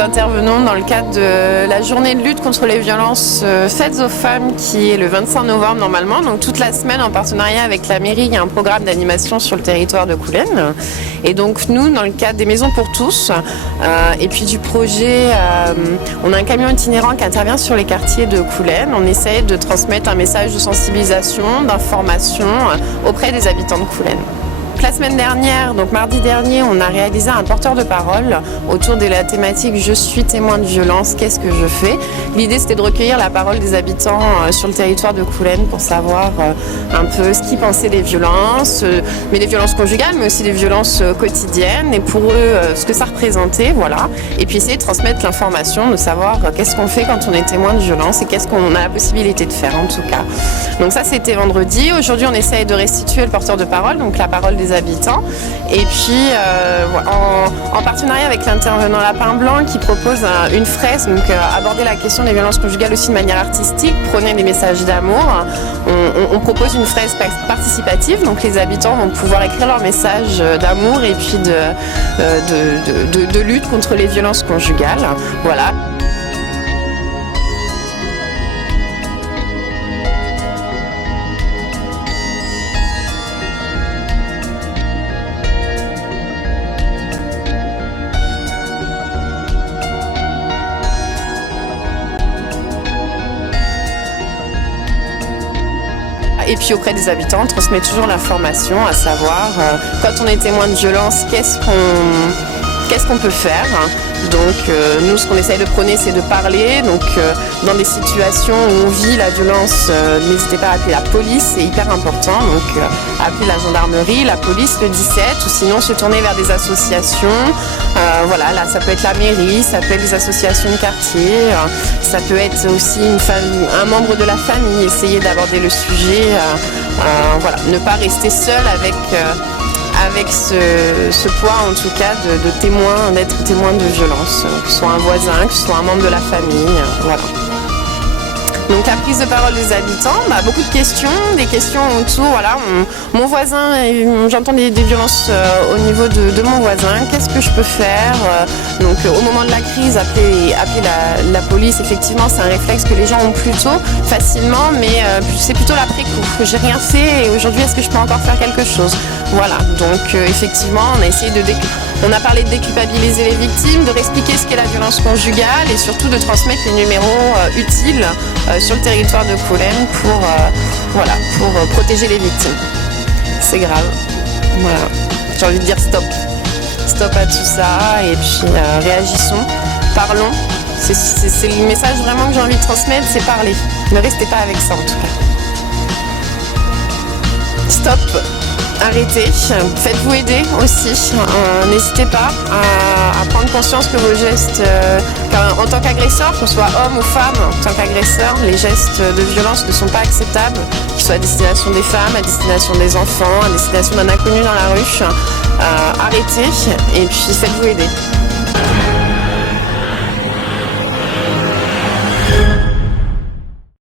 nous intervenons dans le cadre de la journée de lutte contre les violences faites aux femmes qui est le 25 novembre normalement. Donc toute la semaine en partenariat avec la mairie, il y a un programme d'animation sur le territoire de Coulennes. Et donc nous, dans le cadre des Maisons pour tous et puis du projet, on a un camion itinérant qui intervient sur les quartiers de Coulennes. On essaye de transmettre un message de sensibilisation, d'information auprès des habitants de Coulennes. La semaine dernière, donc mardi dernier, on a réalisé un porteur de parole autour de la thématique « Je suis témoin de violence, qu'est-ce que je fais ?» L'idée, c'était de recueillir la parole des habitants sur le territoire de Coulennes pour savoir un peu ce qu'ils pensaient des violences, mais des violences conjugales, mais aussi des violences quotidiennes, et pour eux, ce que ça représentait, voilà. Et puis essayer de transmettre l'information, de savoir qu'est-ce qu'on fait quand on est témoin de violence et qu'est-ce qu'on a la possibilité de faire, en tout cas. Donc ça, c'était vendredi. Aujourd'hui, on essaye de restituer le porteur de parole, donc la parole des habitants, et puis en partenariat avec l'intervenant Lapin Blanc qui propose une fresque, donc aborder la question des violences conjugales aussi de manière artistique, prôner des messages d'amour. On propose une fresque participative, donc les habitants vont pouvoir écrire leur message d'amour et puis de lutte contre les violences conjugales. Voilà. Et puis auprès des habitants, on transmet toujours l'information, à savoir quand on est témoin de violence, qu'est-ce qu'on peut faire. Donc nous, ce qu'on essaye de prôner, c'est de parler. Donc dans des situations où on vit la violence, n'hésitez pas à appeler la police, c'est hyper important. Donc appeler la gendarmerie, la police le 17, ou sinon se tourner vers des associations. Voilà, là, ça peut être la mairie, ça peut être des associations de quartier, ça peut être aussi un membre de la famille, essayer d'aborder le sujet. Voilà, ne pas rester seul avec ce poids en tout cas d'être témoin de violence, que ce soit un voisin, que ce soit un membre de la famille, voilà. Donc la prise de parole des habitants, beaucoup de questions, des questions autour, voilà, mon voisin, j'entends des violences au niveau de mon voisin, qu'est-ce que je peux faire? Donc au moment de la crise, appeler la police, effectivement c'est un réflexe que les gens ont plutôt facilement, mais c'est plutôt l'après-coup. J'ai rien fait et aujourd'hui est-ce que je peux encore faire quelque chose? Voilà, donc effectivement on a parlé de déculpabiliser les victimes, de réexpliquer ce qu'est la violence conjugale et surtout de transmettre les numéros utiles sur le territoire de Coulennes pour protéger les victimes. C'est grave. Voilà. J'ai envie de dire stop. Stop à tout ça et puis réagissons, parlons. C'est le message vraiment que j'ai envie de transmettre, c'est parler. Ne restez pas avec ça en tout cas. Stop. Arrêtez, faites-vous aider aussi, n'hésitez pas à prendre conscience que vos gestes, en tant qu'agresseur, qu'on soit homme ou femme, en tant qu'agresseur, les gestes de violence ne sont pas acceptables, qu'ils soient à destination des femmes, à destination des enfants, à destination d'un inconnu dans la rue. Arrêtez et puis faites-vous aider.